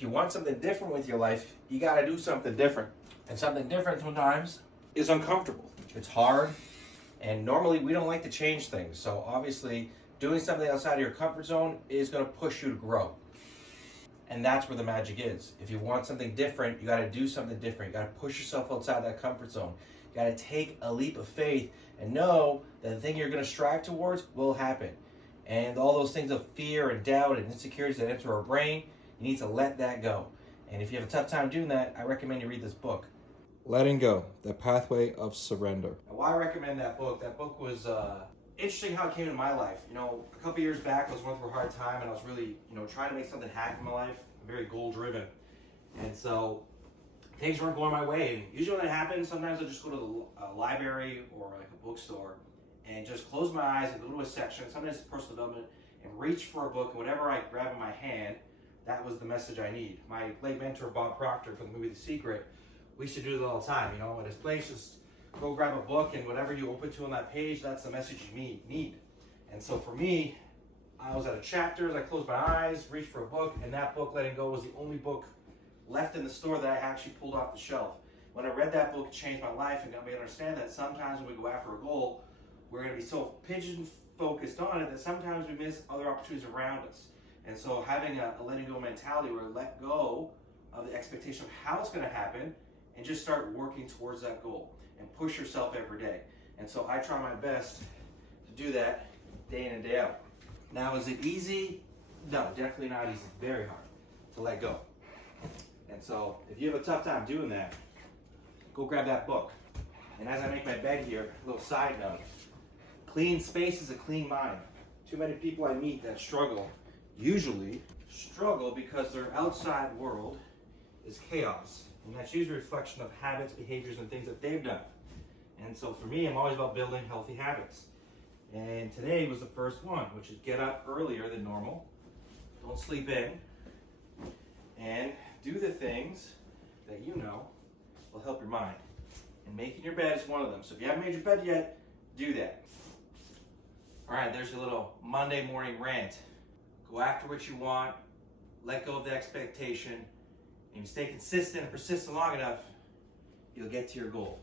If you want something different with your life, you got to do something different. And something different sometimes is uncomfortable. It's hard, and normally we don't like to change things. So obviously, doing something outside of your comfort zone is going to push you to grow. And that's where the magic is. If you want something different, you got to do something different. You got to push yourself outside that comfort zone. You got to take a leap of faith and know that the thing you're going to strive towards will happen. And all those things of fear and doubt and insecurities that enter our brain, you need to let that go. And if you have a tough time doing that, I recommend you read this book, Letting Go, The Pathway of Surrender. And why I recommend that book was interesting how it came into my life. You know, a couple years back, I was going through a hard time, and I was really, trying to make something happen in my life. I'm very goal-driven. And so things weren't going my way. And usually when that happens, sometimes I'll just go to the library or like a bookstore and just close my eyes and go to a section, sometimes it's personal development, and reach for a book. And whatever I grab in my hand, that was the message I need. My late mentor, Bob Proctor, from the movie The Secret, we used to do it all the time. At his place, just go grab a book, and whatever you open to on that page, that's the message you need. And so for me, I was at a chapter, I closed my eyes, reached for a book, and that book, Letting Go, was the only book left in the store that I actually pulled off the shelf. When I read that book, it changed my life and got me to understand that sometimes when we go after a goal, we're going to be so pigeon-focused on it that sometimes we miss other opportunities around us. And so having a letting go mentality where let go of the expectation of how it's going to happen and just start working towards that goal and push yourself every day. And so I try my best to do that day in and day out. Now, is it easy? No, definitely not easy. It's very hard to let go. And so if you have a tough time doing that, go grab that book. And as I make my bed here, a little side note, clean space is a clean mind. Too many people I meet that usually struggle because their outside world is chaos. And that's usually a reflection of habits, behaviors, and things that they've done. And so for me, I'm always about building healthy habits. And today was the first one, which is get up earlier than normal. Don't sleep in. And do the things that you know will help your mind. And making your bed is one of them. So if you haven't made your bed yet, do that. All right, there's your little Monday morning rant. Go after what you want. Let go of the expectation. And if you stay consistent and persistent long enough, you'll get to your goal.